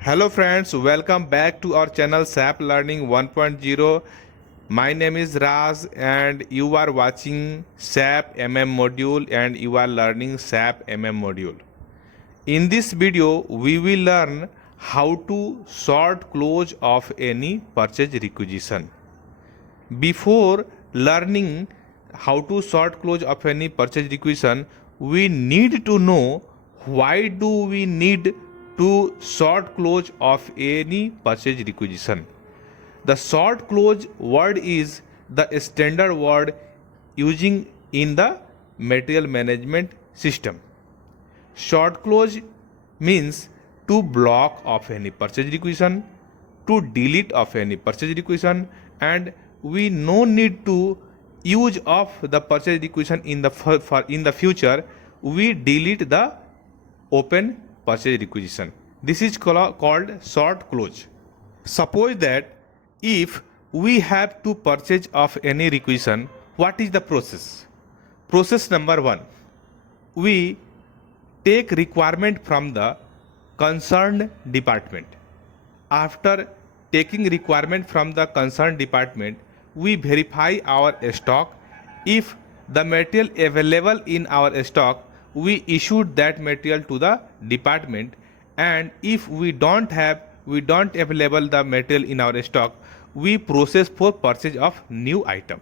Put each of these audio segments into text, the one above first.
Hello friends, welcome back to our channel SAP Learning 1.0. My name is Raj and you are watching SAP MM module and you are learning SAP MM module. In this video, we will learn how to sort close of any purchase requisition. Before learning how to sort close of any purchase requisition, we need to know why do we need to sort close of any purchase requisition. The sort close word is the standard word using in the material management system. Short close means to block of any purchase requisition, to delete of any purchase requisition, and we no need to use of the purchase requisition in the future. We delete the open purchase requisition. This is called short close. Suppose that if we have to purchase of any requisition, what is the process? Process number 1, we take requirement from the concerned department. After taking requirement from the concerned department, we verify our stock. If the material available in our stock, we issued that material to the department, and if we don't available the material in our stock, we process for purchase of new item.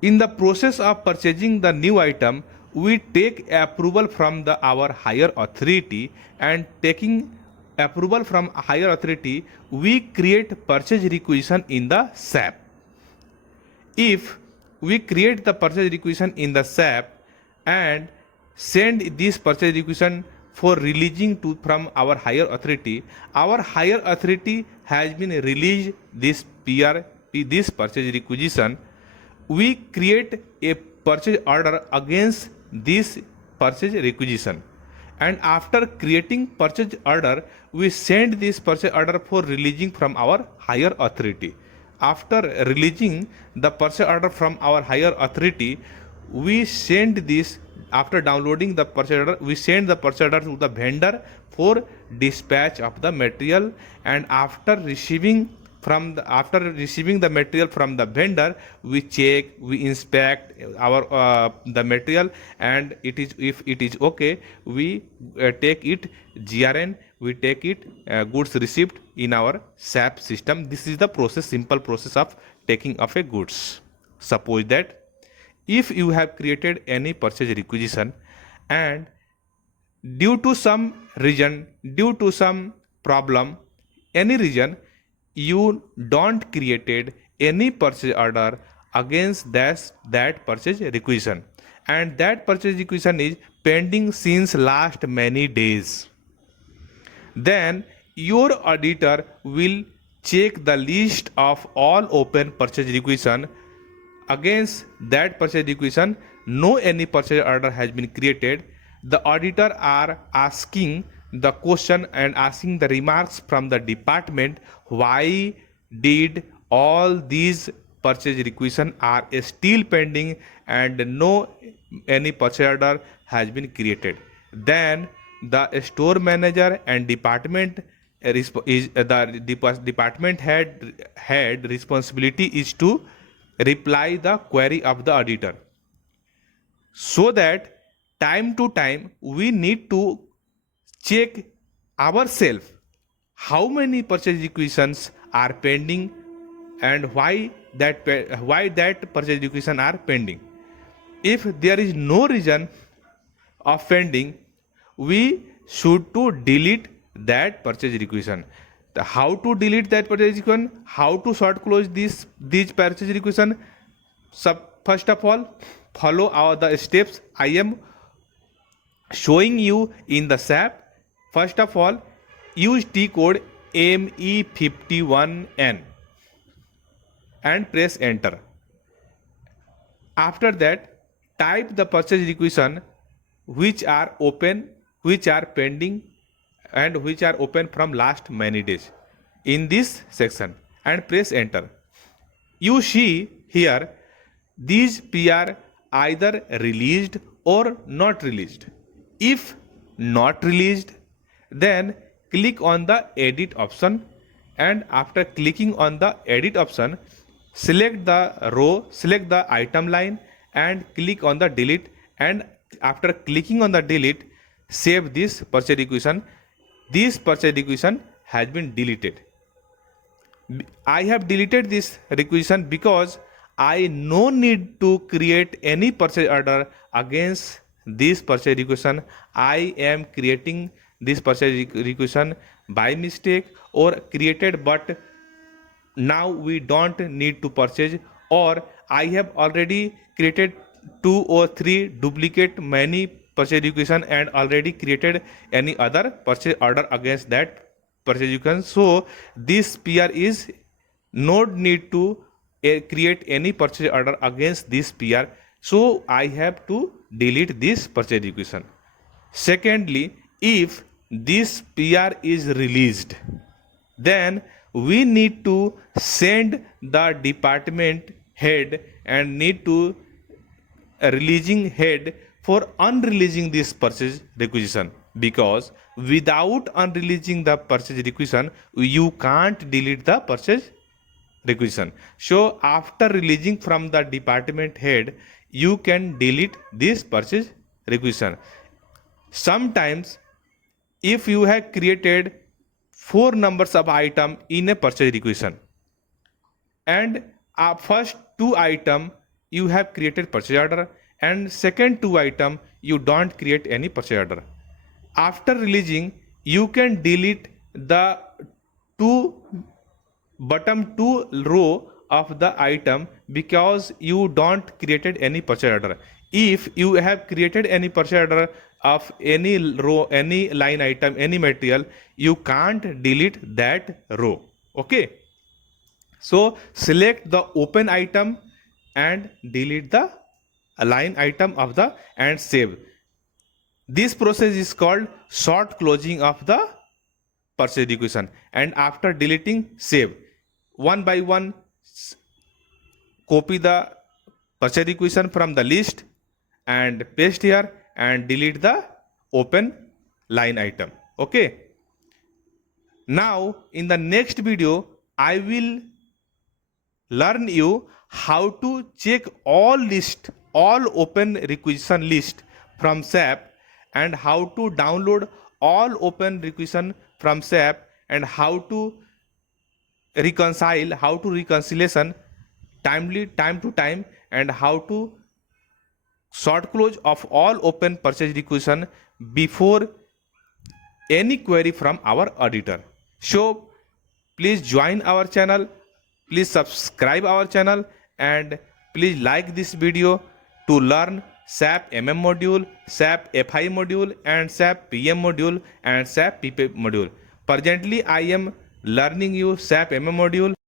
In the process of purchasing the new item, we take approval from our higher authority, and taking approval from higher authority, we create purchase requisition in the SAP. If we create the purchase requisition in the SAP and send this purchase requisition for releasing to from our higher authority has been released this this purchase requisition. We create a purchase order against this purchase requisition, and after creating purchase order, we send this purchase order for releasing from our higher authority. After releasing the purchase order from our higher authority, we send this, after downloading the purchase order, we send the purchase order to the vendor for dispatch of the material, and after receiving the material from the vendor, we check, we inspect our the material, and if it is okay, we take it GRN, we take it goods receipt in our SAP system. This is the process, simple process of taking of a goods. Suppose that if you have created any purchase requisition, and due to some reason, due to some problem, any reason, you don't created any purchase order against that purchase requisition, and that purchase requisition is pending since last many days, then your auditor will check the list of all open purchase requisition. Against that purchase requisition, no any purchase order has been created. The auditor are asking the question and asking the remarks from the department, why did all these purchase requisition are still pending and no any purchase order has been created. Then the store manager and department department head responsibility is to reply the query of the auditor, so that time to time we need to check ourselves how many purchase requisitions are pending and why that purchase requisition are pending. If there is no reason of pending, we should to delete that purchase requisition. How to delete that purchase requisition, how to short close these purchase requisition? First of all, follow the steps I am showing you in the SAP. First of all, use T code ME51N and press enter. After that, type the purchase requisition which are open, which are pending, and which are open from last many days in this section, and press enter. You see here these PR either released or not released. If not released, then click on the edit option, and after clicking on the edit option, select the row, select the item line and click on the delete, and after clicking on the delete, save this purchase requisition. This purchase requisition has been deleted. I have deleted this requisition because I no need to create any purchase order against this purchase requisition. I am creating this purchase requisition by mistake or created, but now we don't need to purchase, or I have already created 2 or 3 duplicate many purchase requisition and already created any other purchase order against that purchase requisition. So this PR is not need to create any purchase order against this PR. So I have to delete this purchase requisition. Secondly, if this PR is released, then we need to send the department head and need to releasing head for unreleasing this purchase requisition, because without unreleasing the purchase requisition you can't delete the purchase requisition. So after releasing from the department head you can delete this purchase requisition. Sometimes if you have created 4 numbers of item in a purchase requisition and first 2 item you have created purchase order and second 2 item you don't create any purchase order, after releasing you can delete the bottom 2 row of the item because you don't created any purchase order. If you have created any purchase order of any row, any line item, any material, you can't delete that row. Okay, so select the open item and delete the line item of the and save. This process is called short closing of the purchase requisition, and after deleting, save. One by one copy the purchase requisition from the list and paste here and delete the open line item. Okay, now in the next video I will learn you how to check all open requisition list from SAP, and how to download all open requisition from SAP, and how to reconciliation time to time, and how to short close of all open purchase requisition before any query from our auditor. So please join our channel, please subscribe our channel, and please like this video to learn SAP MM module, SAP FI module, and SAP PM module, and SAP PP module. Presently I am learning you SAP MM module.